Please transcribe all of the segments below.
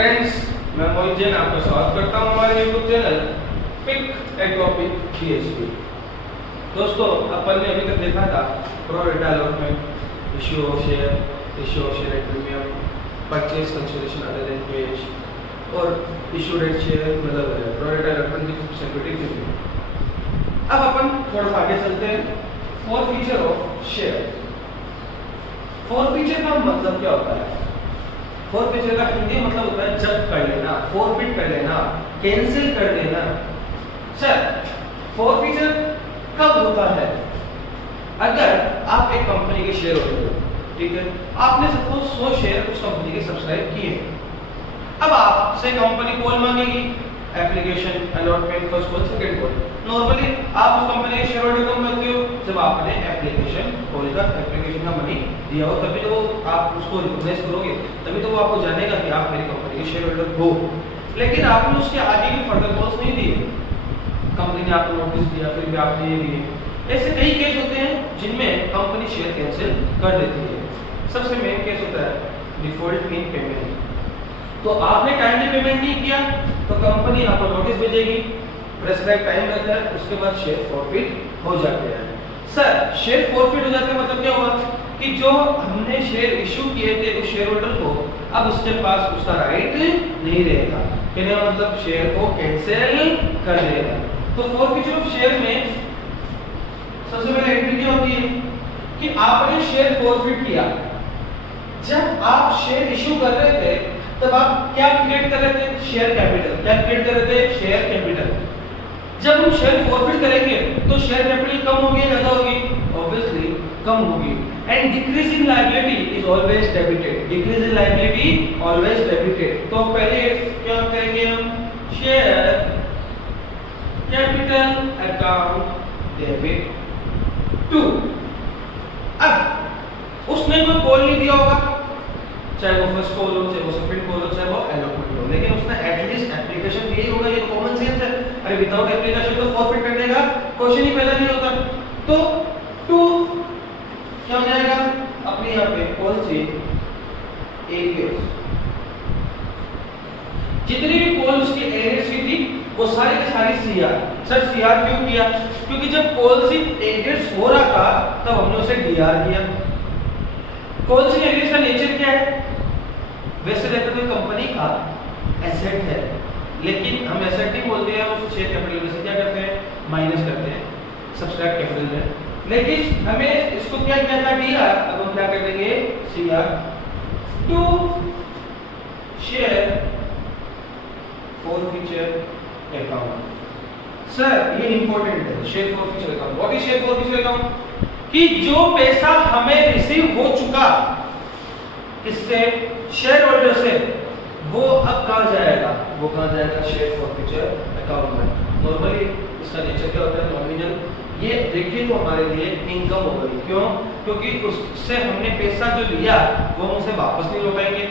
Friends, मैं मोहित जैन आपका स्वागत करता हूं हमारे YouTube channel pick a topic PHP। दोस्तों, अपन ने अभी तक देखा था pro rata allotment, issue of share at premium, purchase cancellation other than page और इश्यू रेट शेयर, मतलब प्रो डेटा अलॉटमेंट की सिक्योरिटी थी। अब अपन थोड़ा सा आगे चलते हैं। Forfeiture of share. Forfeiture का मतलब क्या होता है? फोर फीचर का हिंदी मतलब होता है जब्त कर लेना, फॉरफिट कर लेना, कैंसिल कर देना। सर, फोर फीचर कब होता है? अगर आप एक कंपनी के शेयर होल्डर हो, ठीक है, आपने सपोज 100 शेयर उस कंपनी के सब्सक्राइब किए। अब आपसे कंपनी कॉल मांगेगी, application allotment first call second call. Normally आप उस कंपनी के शेयर होल्डर कब बनते हो? जब आपने एप्लीकेशन कॉल का एप्लीकेशन का मनी दिया हो, तभी तो आप उसको रिकॉग्नाइज करोगे, तभी तो वो आपको जानेगा कि आप मेरी कंपनी के शेयर होल्डर हो। लेकिन आपने उसके आगे की फर्दर कॉल्स नहीं दिए, कंपनी ने आपको नोटिस दिया फिर भी आपने ये दिए। ऐसे कई केस होते हैं जिनमें कंपनी शेयर कैंसिल कर देती है। सबसे मेन केस होता है डिफॉल्ट इन पेमेंट। तो आपने टाइमली पेमेंट नहीं किया तो कंपनी आपको नोटिस भेजेगी, प्रेस्क्राइब टाइम रहता है, उसके बाद शेयर फॉरफिट हो जाते हैं। सर, शेयर फॉरफिट हो जाते हैं मतलब क्या हुआ कि जो हमने शेयर इशू किए थे उस शेयर होल्डर को, अब उसके पास उसका राइट नहीं रहेगा, कहने का मतलब शेयर को कैंसिल कर देगा। तो फॉरफिचर ऑफ शेयर में सबसे पहले एंट्री क्या होती है कि आपने शेयर फॉरफिट किया। जब आप शेयर इशू कर रहे थे तब आप क्या क्रिएट कर रहे थे? Share capital. क्या क्रिएट कर रहे थे? Share capital. जब हम शेयर फॉरफिट करेंगे तो शेयर कैपिटल कम होगी, ज्यादा होगी? ऑब्वियसली कम होगी। And decrease in liability is always debited. Decrease in liability always debited. तो पहले क्या करेंगे हम? Share capital account debit to. अब उसने कोई कॉल नहीं दिया होगा, चाहे वो फर्स्ट कॉल हो, चाहे वो सेकंड कॉल हो, चाहे वो अलॉटमेंट हो, लेकिन उसने एटलीस्ट एप्लीकेशन दी होगा। ये कॉमन सेंस है। अरे विदाउट एप्लीकेशन तो फॉरफिट करने का क्वेश्चन ही पैदा नहीं होता। तो टू क्या हो जाएगा? अपने यहाँ पे कौन सी एरियर्स, जितनी भी कॉल उसकी एरियर्स की थी वो सारी की सारी सीआर। सर, सीआर क्यों किया? क्योंकि जब कॉल सी एरियर्स हो रहा था तब हमने उसे डीआर किया। कॉल सी एरियर्स का नेचर क्या है? वैसे रहता तो कंपनी का एसेट है, लेकिन हम एसेट नहीं बोलते हैं, उस शेयर कैपिटल में से क्या करते हैं? माइनस करते हैं सब्सट्रैक्ट कैपिटल में। लेकिन हमें इसको क्या किया था? डीआर। अब हम क्या कर देंगे? CR two share forfeiture account. Sir, ये इंपॉर्टेंट है, share forfeiture account. What is share forfeiture account? कि जो पैसा हमें रिसीव हो चुका किससे? शेयर होल्डर से, वो अब कहां जाएगा? वो कहां जाएगा? शेयर फॉरफिचर अकाउंट में। नॉर्मली इसका नेचर क्या होता है? नॉमिनल। ये देखिए तो हमारे लिए इनकम हो गई। क्यों? क्योंकि उससे हमने पैसा जो लिया वो हम उसे वापस नहीं लौटाएंगे।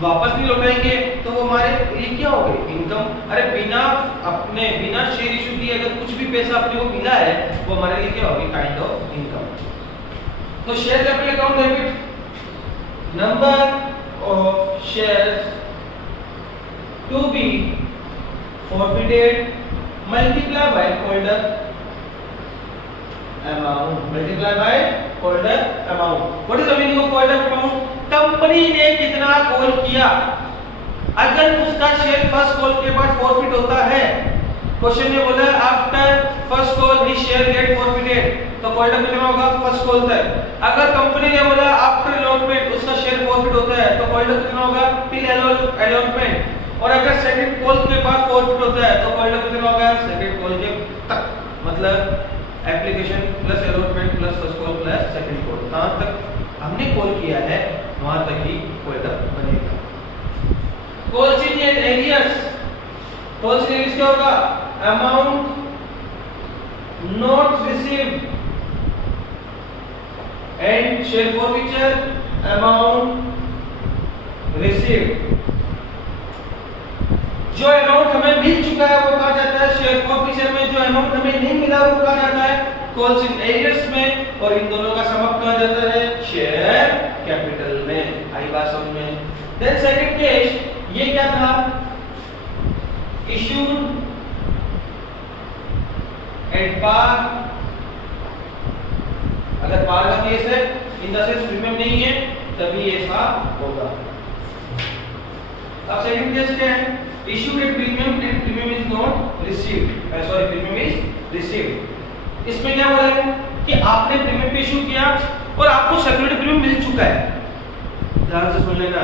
वापस नहीं लौटाएंगे तो वो हमारे लिए क्या हो गई? इनकम। अरे बिना शेयर इशू किए अगर कुछ भी पैसा अपने को मिला है वो हमारे लिए क्या होगी? Kind of income. तो share capital account debit, number of shares to be forfeited multiply by holder amount. Multiply by holder amount. What is the meaning of holder amount? Company ने कितना कॉल किया, अगर उसका शेयर फर्स्ट कॉल के बाद forfeit होता है, question में बोला आफ्टर फर्स्ट कॉल ही शेयर गेट फॉरफिटेड, तो कॉल कितना होगा? फर्स्ट कॉल तक। अगर कंपनी ने बोला आफ्टर अलॉटमेंट उसका शेयर फॉरफिट होता है तो कॉल कितना होगा? Till allotment. और अगर सेकंड कॉल के बाद फॉरफिट होता है तो कॉल कितना होगा? सेकंड कॉल के तक। मतलब application plus allotment plus first call plus second call, कहां तक हमने कॉल किया है वहां तक ही कॉल बनेगा। Calls in arrears. Calls in arrears क्या होगा? Amount not received and share forfeiture amount received. जो अमाउंट हमें मिल चुका है वो कहां जाता है? शेयर फॉरफिचर में। जो अमाउंट हमें नहीं मिला वो कहां जाता है? कॉल्स इन एरियर्स में। और इन दोनों का सम अप कहां जाता है? शेयर कैपिटल में। आई बात समझ में? देन सेकंड केस ये क्या था, इश्यूड एट पार, अगर पार का केस है इन द सेंस प्रीमियम नहीं है तभी ऐसा होगा। अब सेकंड केस क्या है, issued at premium and premium is not received, sorry premium is received. इसमें क्या बोला है कि आपने प्रीमियम पे इशू किया और आपको सिक्योरिटी प्रीमियम मिल चुका है। ध्यान से सुन लेना,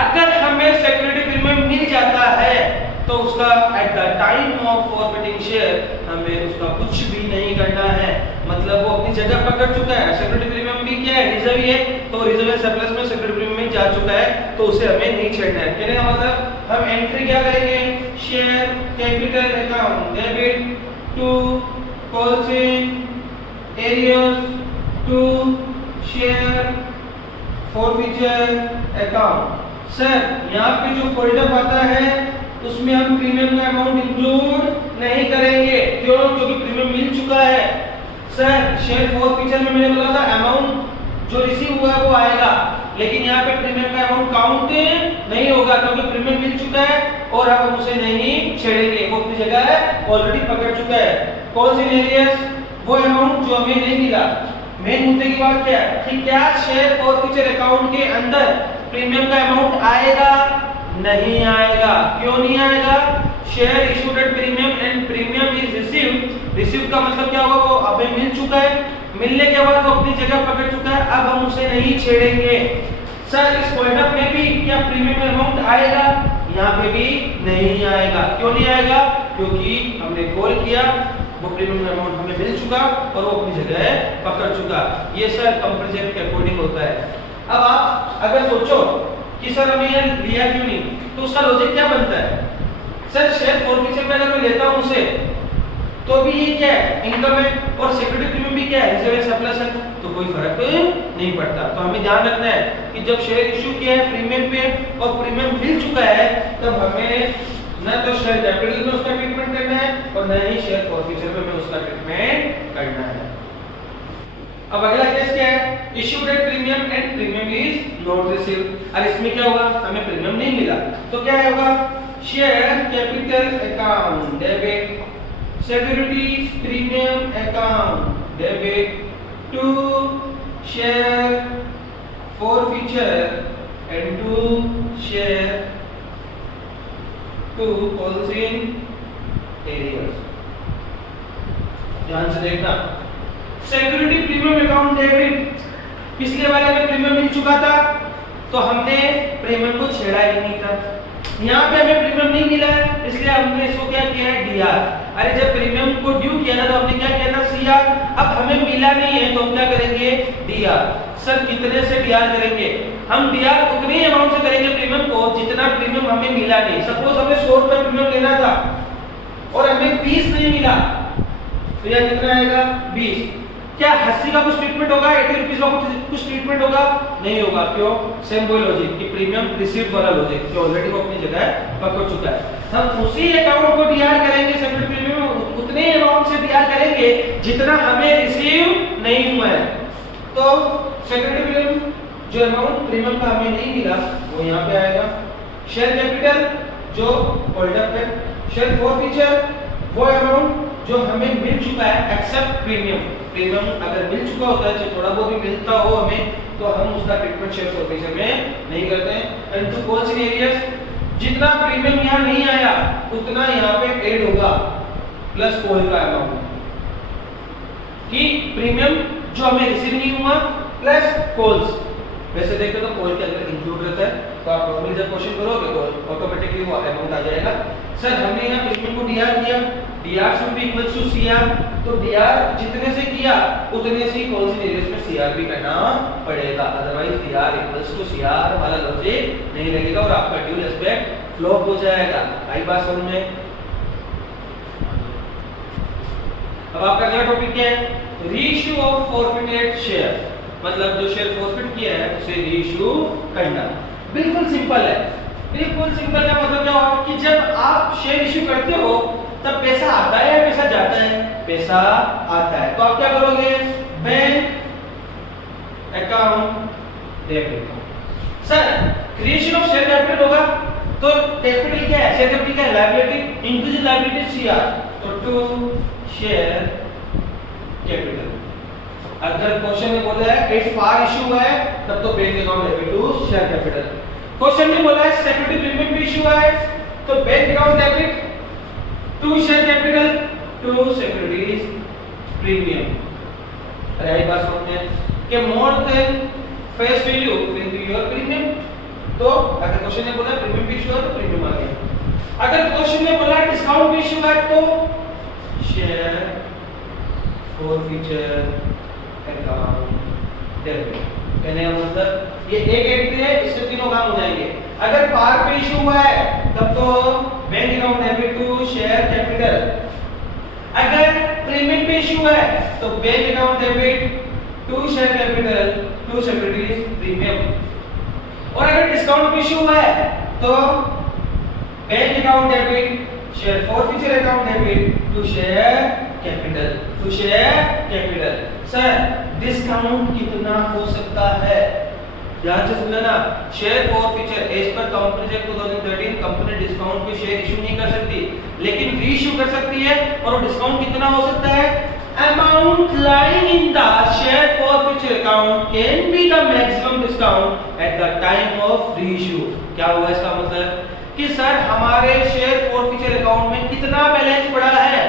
अगर हमें सिक्योरिटी प्रीमियम मिल जाता है तो उसका at the time of forfeiting share हमें उसका कुछ भी नहीं करना है, मतलब वो अपनी जगह पकड़ चुका है। सिक्योरिटी प्रीमियम भी क्या है, रिजर्व ही है, तो रिजर्व एंड सरप्लस में सिक्योरिटी प्रीमियम में जा चुका है तो उसे हमें नहीं छेड़ना है। कहने का मतलब हम एंट्री क्या करेंगे, share capital account debit to calls in arrears to share forfeiture account. Sir यहाँ पे जो फोल्डर आता है उसमें हम प्रीमियम का अमाउंट इंक्लूड नहीं करेंगे, क्यों, क्योंकि प्रीमियम मिल चुका है। सर शेयर फॉरफीचर में मैंने बोला था अमाउंट जो रिसीव हुआ है वो आएगा, लेकिन यहाँ पे प्रीमियम का अमाउंट काउंट नहीं होगा क्योंकि प्रीमियम मिल चुका है और अब हम उसे नहीं छेड़ेंगे, वो अपनी जगह है ऑलरेडी पकड़ चुका है। कॉल्स इन एरियर्स वो अमाउंट जो हमें नहीं मिला। मेन मुद्दे की बात क्या है कि क्या शेयर फॉरफीचर अकाउंट के अंदर प्रीमियम का अमाउंट आएगा, नहीं आएगा। क्यों नहीं आएगा, share issued at premium and premium is received. Receive का मतलब क्या होगा, वो हमें मिल चुका है, मिलने के बाद वो अपनी जगह पकड़ चुका है, अब हम उसे नहीं छेड़ेंगे। सर इस पॉइंट में भी क्या प्रीमियम अमाउंट आएगा, यहाँ पे भी नहीं आएगा। क्यों नहीं आएगा, क्योंकि हमने कॉल किया, वो प्रीमियम अमाउंट हमें मिल चुका और वो अपनी जगह पकड़ चुका। ये सर कंपैरिजन के अकॉर्डिंग होता है। अब आप अगर सोचो कि सर हमें ये लिया क्यों नहीं, तो उसका लॉजिक क्या बनता है, सर शेयर फॉरफीचर में अगर मैं लेता हूं उसे तो भी ये क्या है, इनकम है, और सिक्योरिटी प्रीमियम भी क्या है, रिजर्व सरप्लस है, तो कोई फर्क नहीं पड़ता। तो हमें ध्यान रखना है कि जब शेयर इशू किया है प्रीमियम पे और प्रीमियम मिल चुका है तब हमें न तो शेयर कैपिटल में उसका ट्रीटमेंट करना है और न ही शेयर फॉरफीचर में उसका ट्रीटमेंट करना है। अब अगला केस क्या है, issued at premium and premium is not received. और इसमें क्या होगा, हमें प्रीमियम नहीं मिला तो क्या होगा, share capital account debit securities premium account debit to share forfeiture and to share to calls in arrears. ध्यान से देखना, सिक्योरिटी प्रीमियम अकाउंट डेबिट, पिछले वाले में प्रीमियम मिल चुका था तो हमने प्रीमियम को छेड़ा ही नहीं था। यहाँ पे हमें प्रीमियम नहीं मिला है इसलिए हमने इसको क्या किया है, डीआर। अरे जब प्रीमियम को ड्यू किया था तो हमने क्या किया था, सीआर। अब हमें मिला नहीं है तो हम क्या करेंगे, डीआर। सर कितने से डीआर करेंगे, हम डीआर उतने ही अमाउंट से करेंगे प्रीमियम को जितना प्रीमियम हमें मिला नहीं। सपोज हमें 100 रुपए प्रीमियम लेना था और हमें 20 नहीं मिला तो यह कितना आएगा, 20। क्या 80 का कुछ ट्रीटमेंट होगा, 80 रुपीस का कुछ ट्रीटमेंट होगा, नहीं होगा। क्यों, सेम वही लॉजिक कि प्रीमियम रिसीव्ड वाला लॉजिक कि ऑलरेडी वो अपनी जगह पकड़ चुका है। हम उसी अकाउंट को डीआर करेंगे, सिक्योरिटी प्रीमियम उतने अमाउंट से डीआर करेंगे जितना हमें रिसीव नहीं हुआ है। तो सिक्योरिटी प्रीमियम जो अमाउंट प्रीमियम का हमें नहीं मिला वो यहाँ पे आएगा। शेयर कैपिटल जो होल्डर पे, शेयर फॉरफीचर वो अमाउंट जो हमें मिल चुका है एक्सेप्ट प्रीमियम। प्रीमियम अगर मिल चुका होता है, चाहे थोड़ा बहुत भी मिलता हो हमें, तो हम उसका ट्रीटमेंट शेयर फॉरफीचर में नहीं करते हैं। And to calls in arrears, जितना प्रीमियम यहाँ नहीं आया उतना यहाँ पे ऐड होगा प्लस कॉल का अमाउंट, कि प्रीमियम जो हमें रिसीव नहीं हुआ प्लस कॉल्स। वैसे देखें तो कॉल के अंदर इंक्लूड रहता है, तो आप नॉर्मली जब क्वेश्चन करोगे तो ऑटोमेटिकली वो अमाउंट आ जाएगा। सर हमने यहाँ प्रीमियम को डीआर किया, DR should be equals to CR, तो डीआर जितने से किया उतने से कॉल इन एरियर्स में सीआर भी करना पड़ेगा, otherwise DR equals to CR वाला लॉजिक नहीं लगेगा और आपका ड्यूल एस्पेक्ट फ्लॉप हो जाएगा। आई बात समझ में? अब आपका अगला टॉपिक क्या है, रीइश्यू ऑफ फॉरफिटेड शेयर, मतलब जो शेयर फॉरफिट किया है उसे रीइश्यू करना। बिल्कुल सिंपल है, बिल्कुल सिंपल का मतलब क्या होगा कि जब आप शेयर इश्यू करते हो तब पैसा आता है या पैसा जाता है, पैसा आता है, तो आप क्या करोगे, bank account debit. Sir creation of share capital होगा, तो कैपिटल क्या है, शेयर कैपिटल क्या है, लायबिलिटी इंक्रीज लायबिलिटी सीआर, तो टू शेयर कैपिटल। अगर क्वेश्चन में बोला है इफ फार इशू है तब तो bank account debit to share capital. Question में बोला है सिक्योरिटी प्रीमियम पे इशू है तो bank account debit to share capital to securities premium. अरे बात समझ में कि more than face value will be your premium. तो अगर क्वेश्चन में बोला प्रीमियम पे इशू है तो प्रीमियम आ गया। अगर क्वेश्चन में बोला डिस्काउंट पे इशू है तो शेयर फॉरफीचर अकाउंट डेबिट। कहने का मतलब ये एक एंट्री है, इससे तीनों काम हो जाएंगे। अगर पार पे इशू हुआ है तब तो bank account debit to share capital. अगर प्रीमियम पे इशू है तो bank account debit to share capital to securities premium. और अगर डिस्काउंट पे इशू हुआ है तो bank account debit share forfeiture account debit to share capital to share capital. Sir discount कितना हो सकता है, ध्यान से सुनना ना। Share forfeiture as per company act 2013 company discount पे शेयर इशू नहीं कर सकती लेकिन रीइशू कर सकती है। और वो डिस्काउंट कितना हो सकता है, amount lying in the share forfeiture account can be the maximum discount at the time of reissue. क्या हुआ इसका मतलब कि सर हमारे शेयर फॉरफीचर अकाउंट में कितना बैलेंस पड़ा है,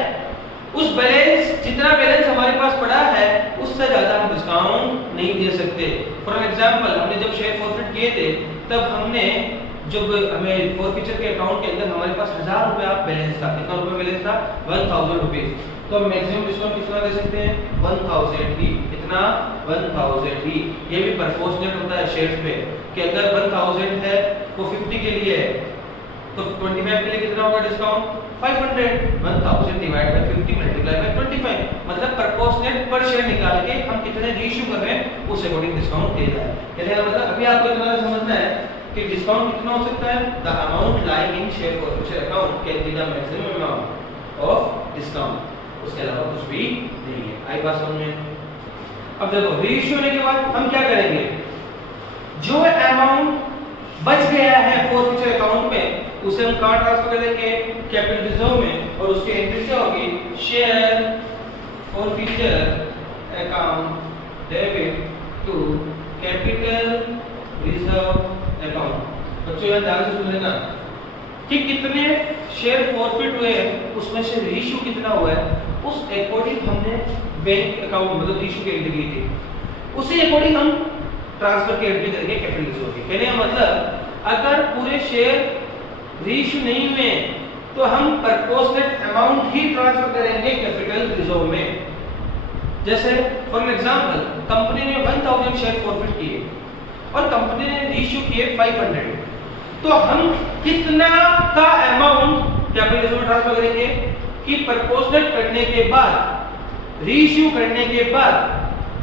उस बैलेंस जितना बैलेंस हमारे पास पड़ा है उससे ज्यादा हम डिस्काउंट नहीं दे सकते। फॉर एग्जांपल हमने जब शेयर फॉरफिट किए थे तब हमने जब हमें फॉरफीचर के अकाउंट के अंदर हमारे पास 1000 रुपया बैलेंस था। कितना रुपया बैलेंस था, 1000 रुपीस। तो मैक्सिमम डिस्काउंट कितना दे सकते हैं, 1000 ही। कितना, 1000 ही। ये भी प्रोपोर्शनल होता है शेयर्स पे कि अगर 1000 है वो 50 के लिए है तो 25 के लिए कितना होगा discount, 500। 1000 divide by 50 multiply by 25 मतलब प्रोपोर्शनल पर शेयर निकाल के हम कितने रीइशू कर रहे हैं उस अकॉर्डिंग डिस्काउंट दे रहा है। कहने का मतलब अभी आपको इतना समझना है कि डिस्काउंट कितना हो सकता है, the amount lying in share forfeiture account can be the maximum amount of discount, उसके अलावा कुछ भी नहीं है। आई बात समझ में। अब देखो रीइशू होने के बाद हम क्या करेंगे, जो अमाउंट बच गया है फॉरफीचर अकाउंट में उसे हम कहां ट्रांसफर करेंगे, कैपिटल रिजर्व में। और उसकी एंट्री क्या होगी, share forfeiture account debit to capital reserve account. बच्चों यार ध्यान से सुन लेना कि कितने शेयर फॉरफिट हुए हैं उसमें से रीइशू कितना हुआ है उस अकॉर्डिंग हमने बैंक अकाउंट मतलब रीइशू की एंट्री की थी, उसी अकॉर्डिंग हम ट्रांसफर की एंट्री करेंगे कैपिटल रिजर्व की। कहने का मतलब अगर पूरे शेयर रीइशू नहीं हुए तो हम प्रोपोर्शनल अमाउंट ही ट्रांसफर करेंगे कैपिटल रिजर्व में। जैसे फॉर एग्जांपल कंपनी ने 1000 शेयर फॉरफिट किए और कंपनी ने रीइशू किए 500, तो हम कितना का अमाउंट कैपिटल रिजर्व में ट्रांसफर करेंगे कि प्रोपोर्शनल करने के बाद, रीइशू करने के बाद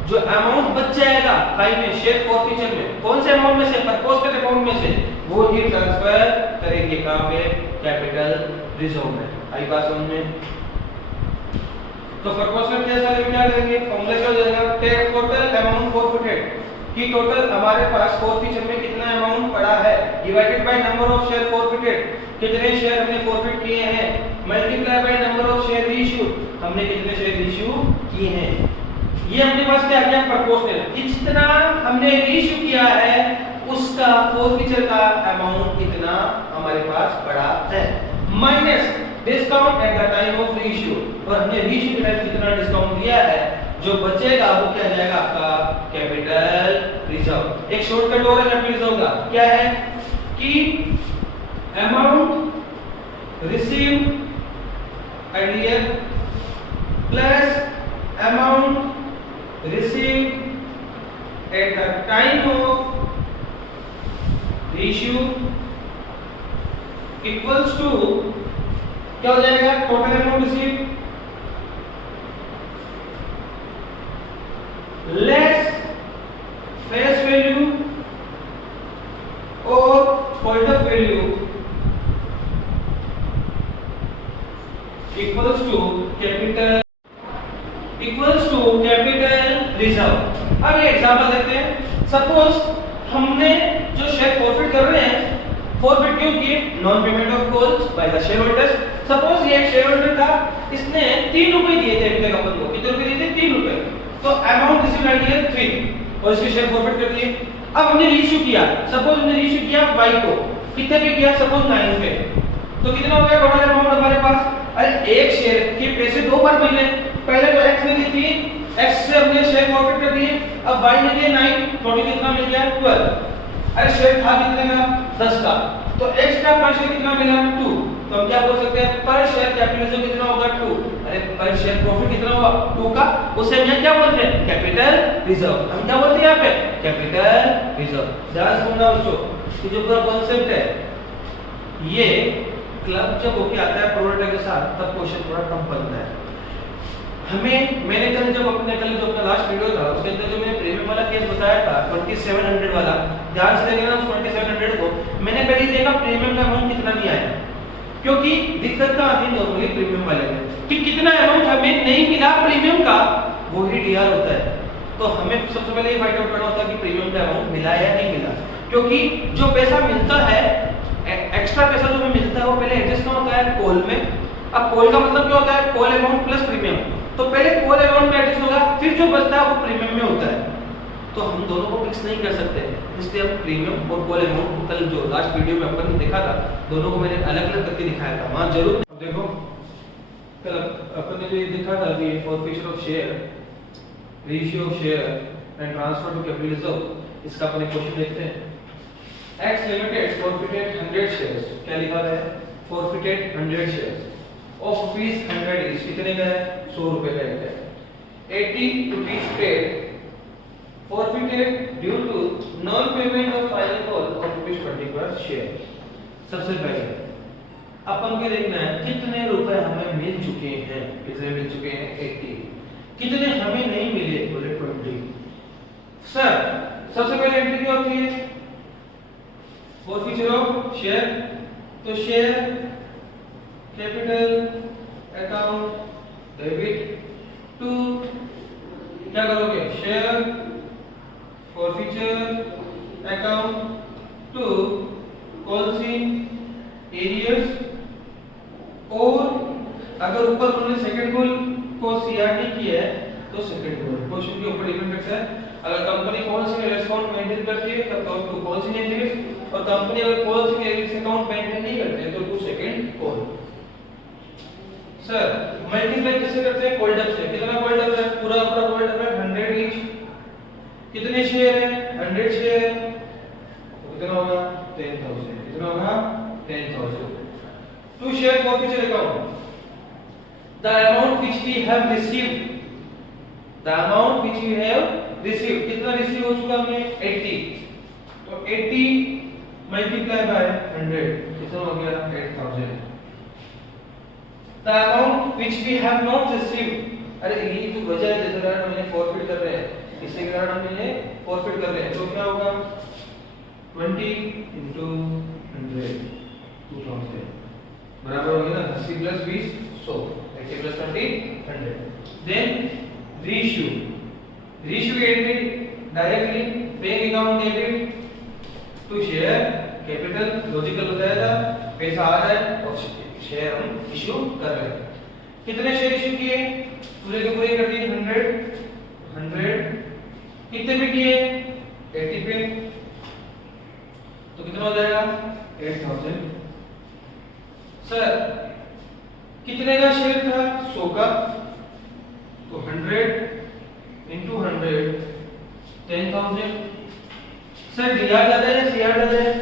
जो अमाउंट बच जाएगा फाइल में शेयर फॉरफीचर में, कौन से अमाउंट में से, प्रोपोर्शनल अकाउंट में से, वो ही ट्रांसफर करेंगे कहां पे, कैपिटल रिजर्व में। आई बात समझ में। तो प्रोपोर्शनल केस वाले में क्या करेंगे, फॉर्मूला क्या हो जाएगा, टोटल अमाउंट फॉरफिटेड कि टोटल हमारे पास फॉरफीचर में कितना अमाउंट पड़ा है divided by number of share forfeited, कितने शेयर हमने फॉरफिट किए हैं, multiply by number of share reissued, हमने कितने शेयर रीइश्यू किए हैं। ये अपने पास क्या गया, प्रोपोर्शनल। जितना हमने रीइश्यू किया है उसका फॉरफीचर का अमाउंट कितना हमारे पास पड़ा है, minus discount at the time of reissue, और हमने रीइश्यू के टाइम कितना डिस्काउंट दिया है, जो बचेगा वो क्या जाएगा आपका कैपिटल रिजर्व। एक शॉर्टकट और है कैपिटल रिजर्व का, क्या है कि amount received earlier plus amount received at the time of reissue equals to क्या हो जाएगा, total amount received less face value और hold up value equals to capital reserve. अब ये एग्जांपल देखते हैं। सपोज हमने जो शेयर फॉरफिट कर रहे हैं फॉरफिट क्यों किए? Non payment of calls by the share holders. Suppose ये एक शेयर होल्डर था, इसने 3 रुपए दिए थे अभी तक अपन को। कितने रुपए दिए थे? 3 रुपए। तो अमाउंट रिसीव्ड आई है 3 और इसके शेयर फॉरफिट कर दिए। अब हमने रीइश्यू किया, सपोज हमने रीइश्यू किया y को, कितने पे किया? सपोज 9 पे। तो कितना हो गया टोटल अमाउंट हमारे पास? अरे एक शेयर के पैसे दो बार मिल रहे हैं। पहले तो x ने दी थी, x से हमने शेयर फॉरफिट कर दिए, अब y ने दिए 9, टोटल कितना मिल गया? 12। अरे शेयर था कितने का? 10 का। तो x का पर शेयर कितना मिला? 2। तो हम क्या बोल सकते हैं? पर शेयर कैपिटल कितना होगा? 2। अरे पर शेयर प्रॉफिट कितना होगा? 2 का। उसे हम क्या बोलते हैं? Capital reserve. हम क्या बोलते हैं यहाँ पे? Capital reserve. ध्यान से सुनना बच्चों, ये जो पूरा कॉन्सेप्ट है, ये क्लब जब होके आता है प्रोडक्ट के साथ, तब क्वेश्चन थोड़ा कम बनता है मैंने कल जो अपना लास्ट वीडियो था उसके अंदर जो मैंने प्रीमियम वाला केस बताया था 2700 वाला, ध्यान से देखना उस 2700 को। मैंने पहले देखा प्रीमियम का अमाउंट कितना नहीं आया, क्योंकि दिक्कत का आती है नॉर्मली प्रीमियम वाले में कि कितना अमाउंट हमें नहीं मिला प्रीमियम का, वो ही डीआर होता है। तो हमें सबसे पहले ये फाइंड आउट करना होता है कि प्रीमियम का अमाउंट मिला या नहीं मिला, क्योंकि जो पैसा मिलता है, एक्स्ट्रा पैसा जो हमें मिलता है वो पहले एडजस्ट कहाँ होता है? कॉल में। अब कॉल का मतलब क्या होता है? Call amount plus premium. तो पहले कॉल अमाउंट में एडजस्ट होगा, फिर जो बचता है वो प्रीमियम में होता है। तो हम दोनों को मिक्स नहीं कर सकते, इसलिए हम प्रीमियम और कॉल अमाउंट कल जो लास्ट वीडियो में अपन ने देखा था, दोनों को मैंने अलग अलग करके दिखाया था, वहां जरूर देखो। कल अपन ने जो ये देखा था कि forfeiture of share, ratio of share and transfer to capital reserve, इसका अपन एक क्वेश्चन देखते हैं। X Limited forfeited 100 shares, क्या लिखा है? forfeited 100 shares of rupees 100 each, कितने का है? 100 रुपए का है। 80 rupees paid forfeited due to non payment of final call of rupees 20 per share। सबसे पहले अपन को देखना है कितने रुपए हमें मिल चुके हैं। कितने मिल चुके हैं? 80। कितने हमें नहीं मिले? बोले 20। सर सबसे पहले एंट्री क्या होती है? Forfeiture of share. तो share capital account debit to, क्या करोगे? Share forfeiture account to calls in arrears, और अगर ऊपर उन्होंने सेकंड कॉल को सीआरटी किया है तो सेकंड कॉल क्वेश्चन के ऊपर डिपेंड करता है। अगर company calls in arrears account maintain करती है तब तो कॉल्स इन एरियर्स, और कंपनी अगर calls in arrears account maintain नहीं करते तो 2 सेकंड कॉल। सर मल्टीप्लाई किससे करते हैं? कॉल्ड अप से। कितना कॉल्ड अप है? पूरा कॉल्ड अप है 100 ईच। कितने शेयर है? 100 शेयर है, तो कितना होगा? 10000। कितना होगा? 10000। To share forfeiture account, the amount which we have received, the amount which we have received, कितना रिसीव हो चुका हमने? 80। तो 80 मल्टीप्लाई बाय 100, कितना हो गया? 8000। The amount which we have not received, अरे ये तो वजह है जिसके कारण हमने फॉरफिट कर रहे हैं, इसके कारण हमने फॉरफिट कर रहे हैं। तो क्या होगा? 20 into 100, 2000 बराबर हो गया ना? 80 + 20 100, 80 + 20 100। Then reissue, reissue entry directly bank account debit to share capital, logical बताया था, पैसा आ रहा है और शेयर हम इशू कर रहे हैं। कितने शेयर इशू किए? पूरे के पूरे कर दिए 100। कितने पे किए? 80 पे। तो कितना हो जाएगा? 8000। सर कितने का शेयर था? 100 का। तो 100 into 100 10,000। सर डीआर ज्यादा है या सीआर ज्यादा है?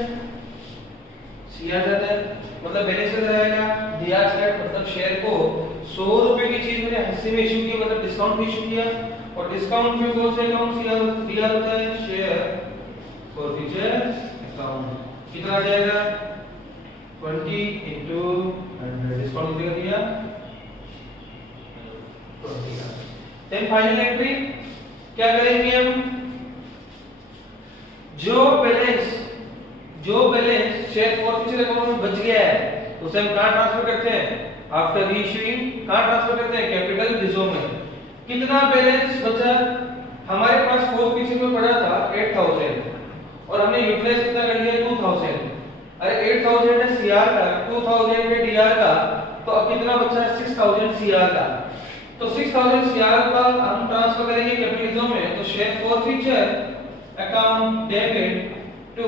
सीआर ज्यादा है, मतलब बैलेंस कितना रहेगा? डीआर सेट, मतलब शेयर को 100 रुपए की चीज मैंने 80 में इशू की, मतलब डिस्काउंट में इशू किया, और डिस्काउंट में कौन सा अकाउंट सीआर डीआर होता है? Share forfeiture account. कितना आ जाएगा? 20 into 100, डिस्काउंट कितना दिया? 20 का। देन फाइनल एंट्री क्या करेंगे हम? जो बैलेंस शेयर फॉरफिचर अकाउंट में बच गया है उसे हम कहां ट्रांसफर करते हैं? आफ्टर रीइश्यूइंग कहां ट्रांसफर करते हैं? कैपिटल रिजर्व में। कितना बैलेंस बचा? हमारे पास फॉरफिचर में पड़ा था 8000 और हमने यूटिलाइज कितना कर लिया? 2000। अरे 8000 है सीआर का, 2000 है डीआर का, तो अब कितना बचा है 6000 सीआर का। तो 6000 सीआर का हम ट्रांसफर करेंगे कैपिटलिज्म में, तो share forfeiture account debit to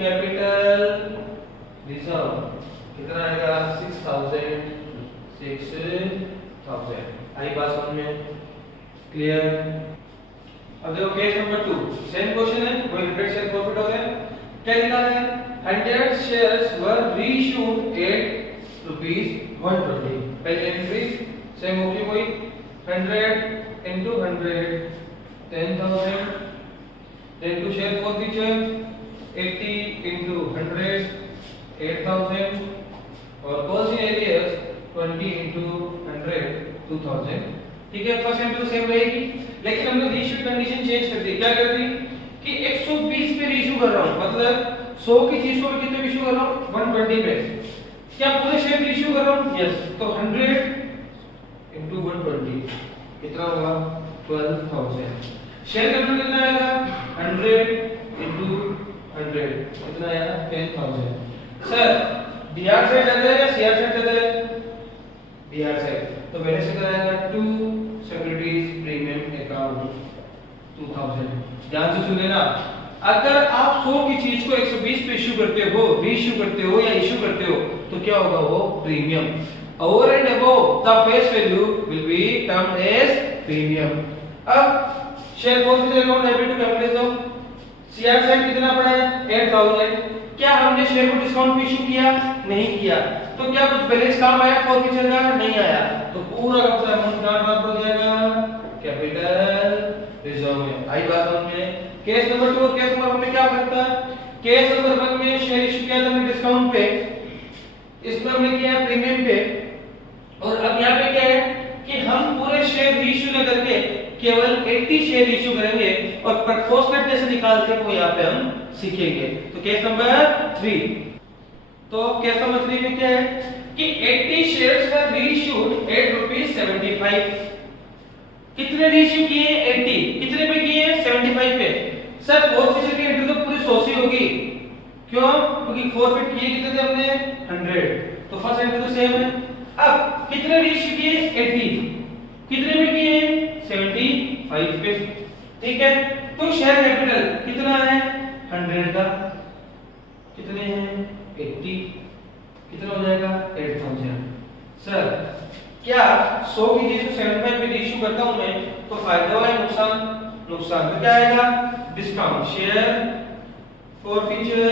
capital reserve कितना आएगा 6000 आई बात समझ में क्लियर। अब देखो केस नंबर 2 सेम क्वेश्चन है, कोई 100 शेयर प्रॉफिट हो गया, क्या लिखा है 100 shares were reissued at rupees 120। पहले एंट्री सेम होगी कोई 100 into 100 10,000, then to share forfeiture 80 into 100 8,000 और कॉस्ट इन एरियर्स 20 into 100 2,000। ठीक है, फर्स्ट एंट्री तो सेम रहेगी, लेकिन हमने रीइश्यू कंडीशन चेंज कर दी। क्या कर दी कि 120 पे रीइश्यू कर रहा हूं, मतलब 100 की चीज को कितने पे इशू कर रहा हूं 120 पे। क्या पूरे शेयर पे इशू कर रहा हूं? यस। तो 100 into 120 कितना होगा 12,000। शेयर कैपिटल कितना आएगा 100 into 100 कितना आएगा 10,000। सर डीआर से ज्यादा है या सीआर से ज्यादा है? डीआर से। तो बैलेंस कितना आएगा 2 सिक्योरिटीज प्रीमियम अकाउंट 2000। ध्यान से सुन लेना, अगर आप 100 की चीज को 120 पे इशू करते हो, रीइश्यू करते हो या इशू करते हो, तो क्या होगा वो premium. Over and above the face value will be termed as premium. अब share forfeiture account debit to capitalism CR side कितना पड़ा है 8000। क्या हमने शेयर को डिस्काउंट पे इशू किया? नहीं किया। तो क्या कुछ बैलेंस काम आया फॉरफीचर का? नहीं आया। तो पूरा का पूरा अमाउंट ट्रांसफर हो जाएगा कैपिटल रिजर्व में। आई बात समझ में। केस नंबर 2 और केस नंबर 1 में क्या फर्क था? केस नंबर 1 में शेयर इशू किया था हमने डिस्काउंट पे, इसमें हमने किया प्रीमियम पे, और अब यहां पे क्या है कि हम पूरे शेयर रीइश्यू न करके केवल 80 शेयर इशू करेंगे और प्रपोर्शनल कैसे निकालते हैं वो यहां पे हम सीखेंगे। तो केस नंबर 3, तो केस नंबर 3 में क्या है कि 80 शेयर्स वर रीइश्यूड एट ₹75। कितने रीइश्यू किए 80, कितने पे किए 75 पे। सर फॉरफीचर की एंट्री तो पूरी 100 ही होगी, क्यों? क्योंकि फॉरफिट किए कितने थे हमने 100, तो फर्स्ट एंट्री तो सेम है। अब कितने रीइश्यू किए 80, कितने पे किए 75 पे। ठीक है, तो शेयर कैपिटल कितना है 100 का, कितने हैं 80, कितना हो जाएगा 8000। सर क्या 100 की चीज को 75 पे रीइश्यू करता हूं मैं, तो फायदा हुआ है नुकसान? नुकसान। तो क्या आएगा discount share forfeiture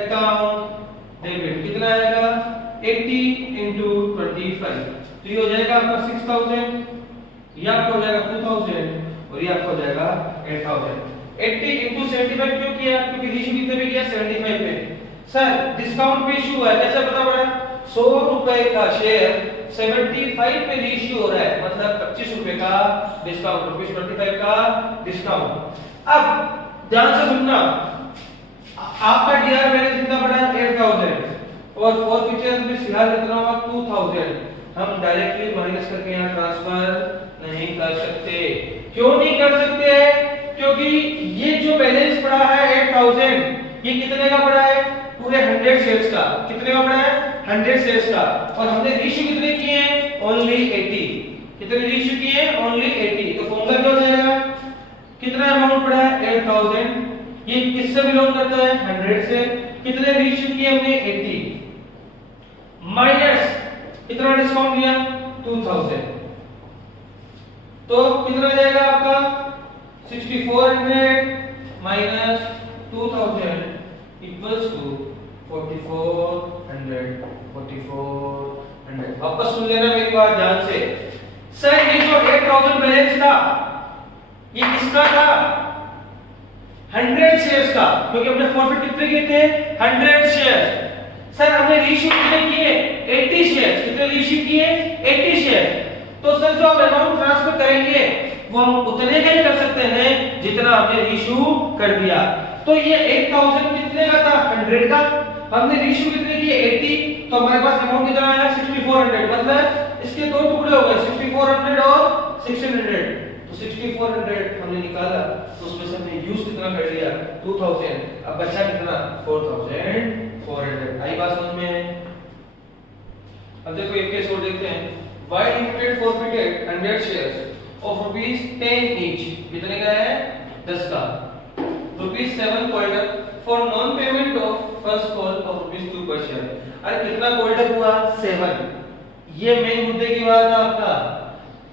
account debit कितना आएगा 80 into 25, तो ये हो जाएगा आपका 6000, ये आपका हो जाएगा 2000 और ये आपका हो जाएगा 8000। 80 into 75 क्यों किया? क्योंकि रीइश्यू कितने पे किया 75 पे। सर डिस्काउंट पे इशू हुआ है, कैसे पता पड़ा? 100 रुपए का शेयर 75 पे रीइश्यू हो रहा है, मतलब 25 रुपए का डिस्काउंट, ₹25 का डिस्काउंट। अब ध्यान से सुनना, आपका डीआर बैलेंस कितना पड़ा है 8000 और फॉरफीचर में सीआर कितना होगा 2000। हम डायरेक्टली माइनस करके यहां ट्रांसफर नहीं कर सकते। क्यों नहीं कर सकते? क्योंकि ये जो बैलेंस पड़ा है 8000 ये कितने का पड़ा है? पूरे 100 शेयर्स का। कितने का पड़ा है 100 शेयर्स का, और हमने रीइश्यू कितने किए हैं ओनली 80। कितने रीइश्यू किए हैं ओनली 80। तो फॉर्मूला क्या हो जाएगा? कितना अमाउंट पड़ा है 8000, ये किससे बिलोंग करता है 100 से। कितने रीइश्यू किए हमने 80 माइनस कितना डिस्काउंट दिया 2000, तो कितना आ जाएगा आपका 6400 माइनस 2000 इक्वल्स टू 4400। वापस सुन लेना मेरी बात ध्यान से। सर ये जो 8000 बैलेंस था ये किसका था 100 शेयर्स का, क्योंकि हमने फॉरफिट कितने किए थे 100 शेयर्स। सर हमने रीइश्यू कितने किए 80 शेयर्स। कितने रीइश्यू किए 80 शेयर्स। तो सर जो आप अमाउंट ट्रांसफर करेंगे वो हम उतने का ही कर सकते हैं जितना हमने रीइश्यू कर दिया। तो ये 8000 कितने का था 100 का, हमने रीइश्यू कितने किए 80, तो हमारे पास अमाउंट कितना आया 6400, मतलब इसके दो टुकड़े हो गए 6400 और 1600। तो 6400 हमने निकाला, तो उसमें से हमने यूज कितना कर लिया 2000, अब बचा कितना 4000 400। आई बात समझ में है? अब देखो एक केस और देखते हैं। Y Limited forfeited 100 shares of ₹10 each। कितने का है? 10 का। ₹7 called up for non payment of first call of ₹2 per share। अरे कितना called up हुआ? 7। ये मेन मुद्दे की बात है आपका।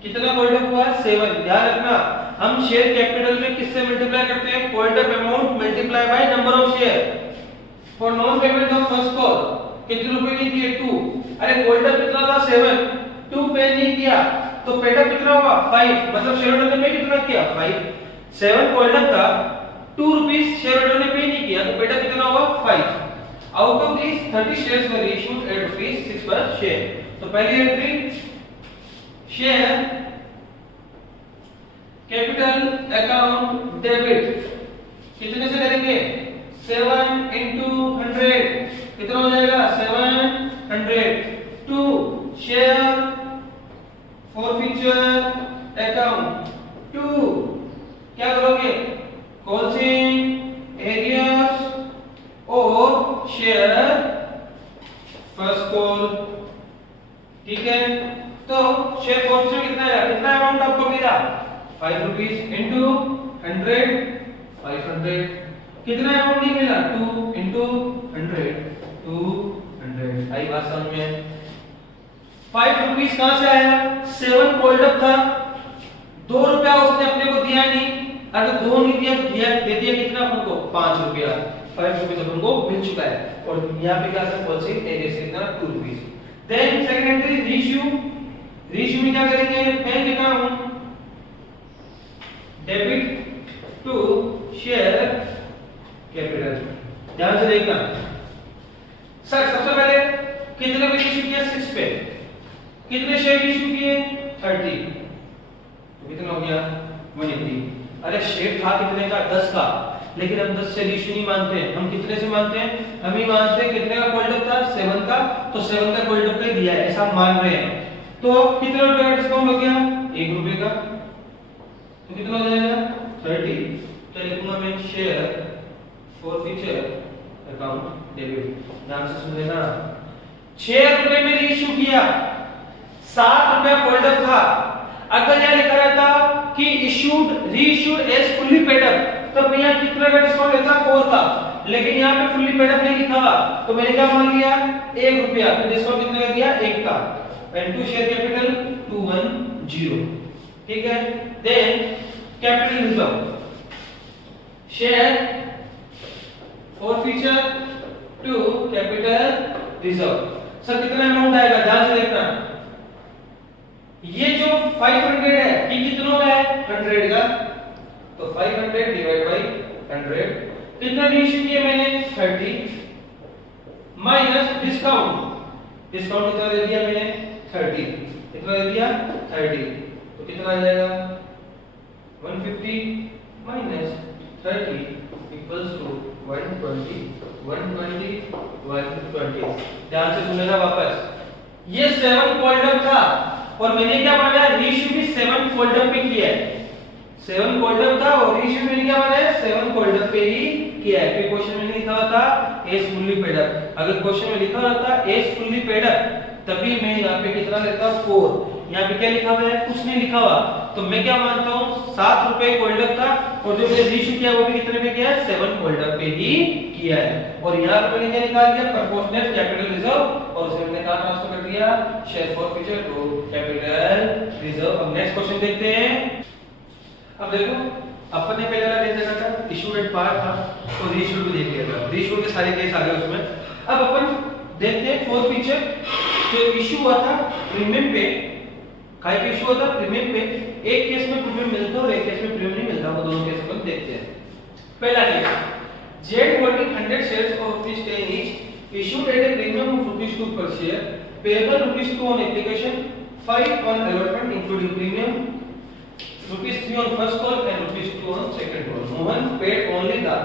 कितना called up हुआ? 7। ध्यान रखना, हम शेयर कैपिटल में किससे मल्टीप्लाई करते हैं? called up amount multiply by number of share. For non payment of first call कितने रुपए नहीं दिए? 2। अरे called up कितना था? 7। 2 पे नहीं किया तो पेड अप कितना हुआ? 5। मतलब शेयर होल्डर ने पे कितना किया? 5। 7 called up था, 2 रुपीस शेयर होल्डर ने पे नहीं किया तो पेड अप कितना हुआ? 5। Out of this 30 shares were issued at ₹6 per share। तो पहली entry share capital account debit कितने से करेंगे? 7 into 100 कितना हो जाएगा? 700। 2 शेयर फॉरफीचर अकाउंट 2 क्या करोगे? कॉल्सिंग एरियर्स और शेयर फर्स्ट कॉल। ठीक है, तो शेयर फॉरफीचर कितना है? कितना अमाउंट आपको मिला? 5 रुपीस इंटू 100 500। कितना अमाउंट नहीं मिला? 2 इंटू 100 200। आई बात समझ में? 5 रुपीस कहां से आया? 7 कॉल्ड अप था, 2 रुपया उसने अपने को दिया नहीं। अगर 2 नहीं दिया तो दिया दे दिया कितना अपन को? 5 रुपया। 5 रुपीस अपन को मिल चुका है। और यहाँ पे क्या था? कॉल्सिंग एरिया से कितना? 2 rupees. Then second entry reissue. Reissue में क्या करेंगे? Bank account debit to share capital. ध्यान से देखना सर, सबसे पहले कितने पे इश्यू किया? 6 पे। कितने शेयर इश्यू किए? 30। तो कितना हो गया? 180। अरे शेयर था कितने का? 10 का, लेकिन हम 10 से इश्यू नहीं मानते हैं, हम कितने से मानते हैं? हम ही मानते हैं कितने का कॉल्ड अप था? 7 का। तो 7 का कॉल्ड अप पे दिया है ऐसा मान रहे हैं। तो कितने रुपए का डिस्काउंट हो गया? 1 रुपए का। तो कितना हो जाएगा? 30। तो लिखूंगा मैं शेयर फॉरफीचर अकाउंट डेबिट। ध्यान से सुन लेना, 6 रुपए में रीइश्यू किया, 7 रुपया कॉल्ड अप था। अगर यहां लिखा रहता कि issued reissued as fully paid up तब मैं यहां कितने का डिस्काउंट लेता? 4 का। लेकिन यहां पे फुल्ली पेड अप नहीं लिखा हुआ तो मैंने क्या मान लिया? 1 रुपया। तो डिस्काउंट कितने का दिया? 1 का। And to share capital 210। ठीक है, then capital reserve share forfeiture to capital reserve. Sir कितना अमाउंट आएगा? ध्यान से देखना, ये जो 500 है ये कितना है? 100 का। तो 500 डिवाइड बाय 100 कितना रीइश्यू किया मैंने? 30 माइनस डिस्काउंट। डिस्काउंट कितना दे दिया मैंने? 30। कितना दे दिया? 30। तो कितना आ जाएगा? 150 माइनस 30 इक्वल्स टू 120 120 120। ध्यान से सुन लेना वापस, ये 7 फोल्ड अप था और मैंने क्या माना? रीइश्यू भी 7 फोल्ड अप पे किया है। 7 फोल्ड अप था और रीइश्यू मैंने क्या माना है? 7 फोल्ड अप पे ही किया है। फिर क्वेश्चन में नहीं लिखा हुआ था एज फुल्ली पेड अप। अगर क्वेश्चन में लिखा हुआ था एज फुल्ली पेड अप तभी मैं यहाँ पे कितना लेता? 4। यहाँ पे क्या लिखा हुआ है? कुछ नहीं लिखा हुआ। तो मैं क्या मानता हूँ? 7 रुपए फोल्ड अप था और जो मैंने रीइश्यू किया वो भी कितने पे किया है? 7 फोल्ड अप पे ही किया है। और यहाँ पे मैंने क्या निकाल दिया? प्रोपोर्शनल कैपिटल रिजर्व और उसे मैंने कहां ट्रांसफर कर दिया? Share forfeiture to capital reserve. अब नेक्स्ट क्वेश्चन देखते हैं। अब देखो अपन ने पहले वाला केस देखा था, इशूड एट पार था तो रीइश्यूड भी देख लिया था। रीइश्यूड के सारे केस आ गए उसमें। अब अपन देखते हैं फॉरफीचर जो इशू हुआ था प्रीमियम पे। काय पे इशू हुआ था? प्रीमियम पे। एक केस में प्रीमियम मिलता है और एक केस में प्रीमियम नहीं मिलता। वो दोनों केस अपन देखते हैं। पहला case, Z holding 100 shares of ₹10 each issued at a premium of ₹2 per share payable ₹2 on application, 5 on allotment including premium, ₹3 on first call and ₹2 on second call. Mohan paid only the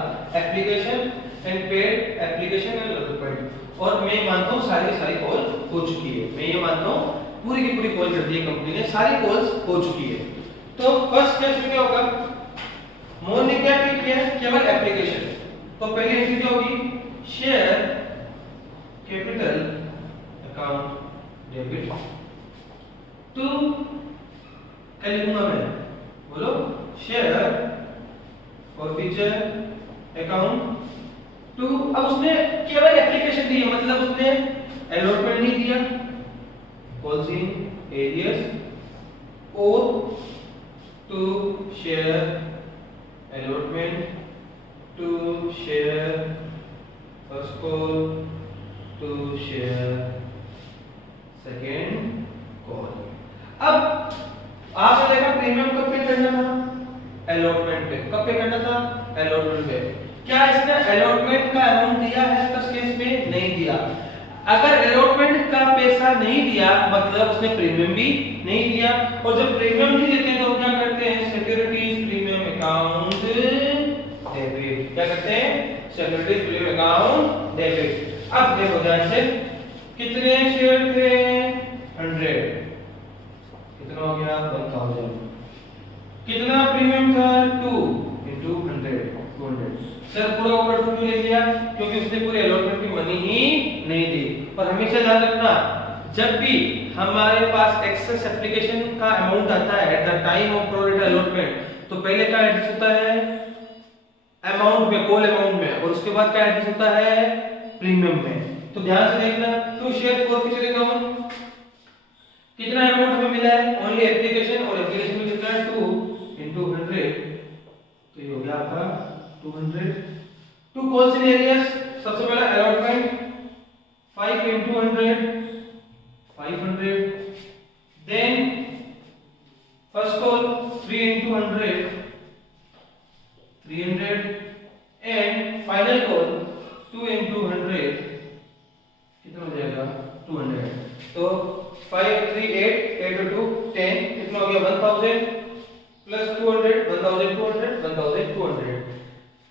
application and paid application and allotment. और मैं मानता हूँ सारी call हो चुकी है। मैं ये मानता हूँ पूरी की पूरी कॉल कर दी है कंपनी ने, सारी कॉल्स हो चुकी है। तो फर्स्ट केस में क्या होगा? मोहन ने क्या किया? केवल एप्लीकेशन। तो पहली एंट्री क्या होगी? Share capital account debit to, क्या लिखूंगा मैं, बोलो, शेयर फॉरफीचर अकाउंट टू। अब उसने केवल एप्लीकेशन दी है, मतलब उसने अलॉटमेंट नहीं दिया, कॉल्सिंग एरियस और to share allotment to share first call to share second call. अब आपने देखा प्रीमियम कब पे करना था, अलॉटमेंट पे। कब पे करना था, अलॉटमेंट पे। क्या इसने अलॉटमेंट का अमाउंट दिया है फर्स्ट केस में, नहीं दिया। अगर अलॉटमेंट का पैसा नहीं दिया मतलब उसने प्रीमियम भी नहीं दिया, और जब प्रीमियम नहीं देते तो क्या करते हैं, सिक्योरिटीज प्रीमियम अकाउंट डेबिट। क्या करते हैं, सिक्योरिटीज प्रीमियम अकाउंट डेबिट। अब देखो ध्यान से, कितने शेयर थे, 100, कितना हो गया, 1000। कितना प्रीमियम था, 2 into 100, 200। सर पूरा ऊपर 2 क्यों ले लिया, क्योंकि उसने पूरे अलॉटमेंट की मनी ही नहीं दी। और हमेशा ध्यान रखना, जब भी हमारे पास एक्सेस एप्लीकेशन का अमाउंट आता है eight the time of pro रेटा अलॉटमेंट, तो पहले क्या एडजस्ट होता है, अमाउंट में, कॉल अमाउंट में, और उसके बाद क्या एडजस्ट होता है, प्रीमियम में। तो ध्यान से देखना, टू शेयर फॉरफीचर अकाउंट कितना अमाउंट हमें मिला है, ओनली एप्लीकेशन, और एप्लीकेशन में कितना है, 2 into 100, तो ये हो गया आपका 200। टू कॉल्स इन एरियाज, सबसे पहला allotment 5 into 100, 500। Then first call 3 into 100, 300। And final call 2 into 100, कितना हो जाएगा, 200। तो 5 3 8 8 2 10, कितना हो गया, 1000 प्लस 200, 1200, 1200।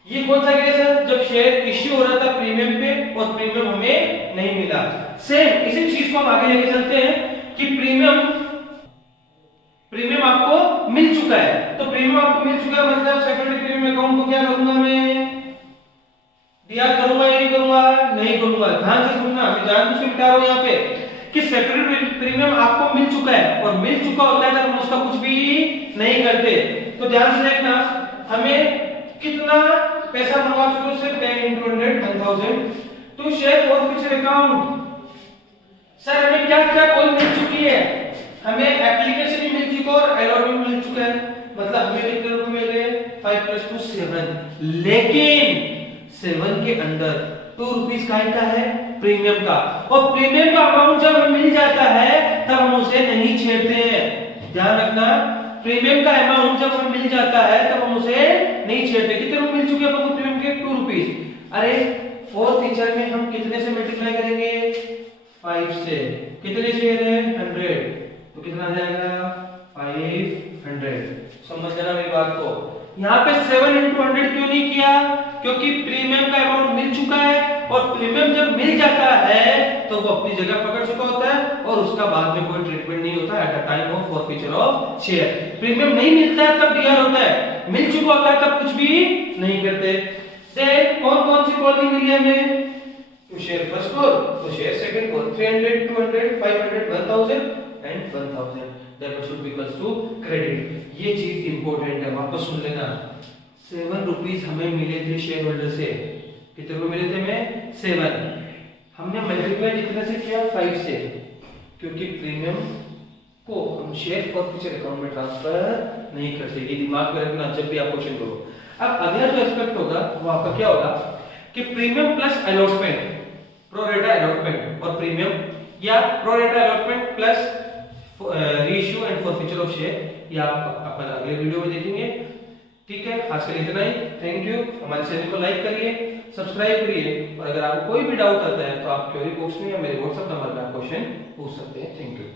ये कौन सा केस है, जब शेयर इश्यू हो रहा था प्रीमियम पे और प्रीमियम हमें नहीं मिला। सेम इसी चीज को हम आगे लेके चलते हैं कि प्रीमियम आपको मिल चुका है, तो प्रीमियम आपको मिल चुका है मतलब सेकेंडरी प्रीमियम अकाउंट को क्या करूंगा मैं, दिया करूंगा या नहीं करूंगा, नहीं करूंगा। ध्यान से सुनना, मैं जानबूझ के बता रहा हूं यहाँ पे कि सेकेंडरी प्रीमियम आपको मिल चुका है, और मिल चुका होता है जब हम उसका कुछ भी नहीं करते। तो ध्यान से देखना, हमें कितना पैसा मंगा चुके हैं, सिर्फ 10 into 100, 1000। To share forfeiture account, sir हमें क्या क्या कॉल मिल चुकी है, हमें एप्लीकेशन भी मिल चुका और अलॉटमेंट मिल चुका है, मतलब हमें कितने रुपए मिल रहे हैं, 5 + 2 7। लेकिन 7 के अंदर 2 रुपीस का है प्रीमियम का, और प्रीमियम का अमाउंट जब हमें मिल जाता है तब हम उसे नहीं छेड़ते हैं। ध्यान रखना, प्रीमियम का अमाउंट जब हमें मिल जाता है तब हम उसे नहीं छेड़ते। कितने रुपए मिल चुके हैं अपन को प्रीमियम के, 2 रुपीस। अरे फॉरफीचर में हम कितने से मल्टीप्लाई करेंगे, 5 से। कितने शेयर है, 100, तो कितना आ जाएगा, 500। समझ लेना मेरी बात को। यहाँ पे 7 into 100 क्यों नहीं किया, क्योंकि प्रीमियम का अमाउंट मिल चुका है, और प्रीमियम जब मिल जाता है तो वो अपनी जगह पकड़ चुका होता है, और उसका बाद में कोई ट्रीटमेंट नहीं होता eight the time of forfeiture of share. Premium नहीं मिलता है तब डीआर होता है, मिल चुका होता है तब कुछ भी नहीं करते। देन कौन सी कॉल मिली है हमें, to share first call, to share second call, 300 200 500 1000 and 1000, that should be equals to credit. ये चीज इंपॉर्टेंट है, वापस सुन लेना। 7 रुपीस हमें मिले थे शेयर होल्डर से, कितने को मिले थे हमें, 7। हमने मल्टीप्लाई कितने से किया, 5 से, क्योंकि प्रीमियम को हम शेयर फॉरफीचर अकाउंट में ट्रांसफर नहीं कर सकते। ये दिमाग में रखना जब भी आप क्वेश्चन करो। अब अगला जो एस्पेक्ट होगा वो आपका क्या होगा कि प्रीमियम प्लस अलॉटमेंट, प्रो रेटा अलॉटमेंट और प्रीमियम, या प्रो रेटा allotment plus reissue and forfeiture of share, या अपन अगले वीडियो में देखेंगे। ठीक है, आज के लिए इतना ही। Thank you. हमारे चैनल को लाइक करिए, सब्सक्राइब करिए, और अगर आपको कोई भी डाउट आता है तो आप क्वेरी बॉक्स में या मेरे व्हाट्सएप नंबर पे आप क्वेश्चन पूछ सकते हैं। Thank you.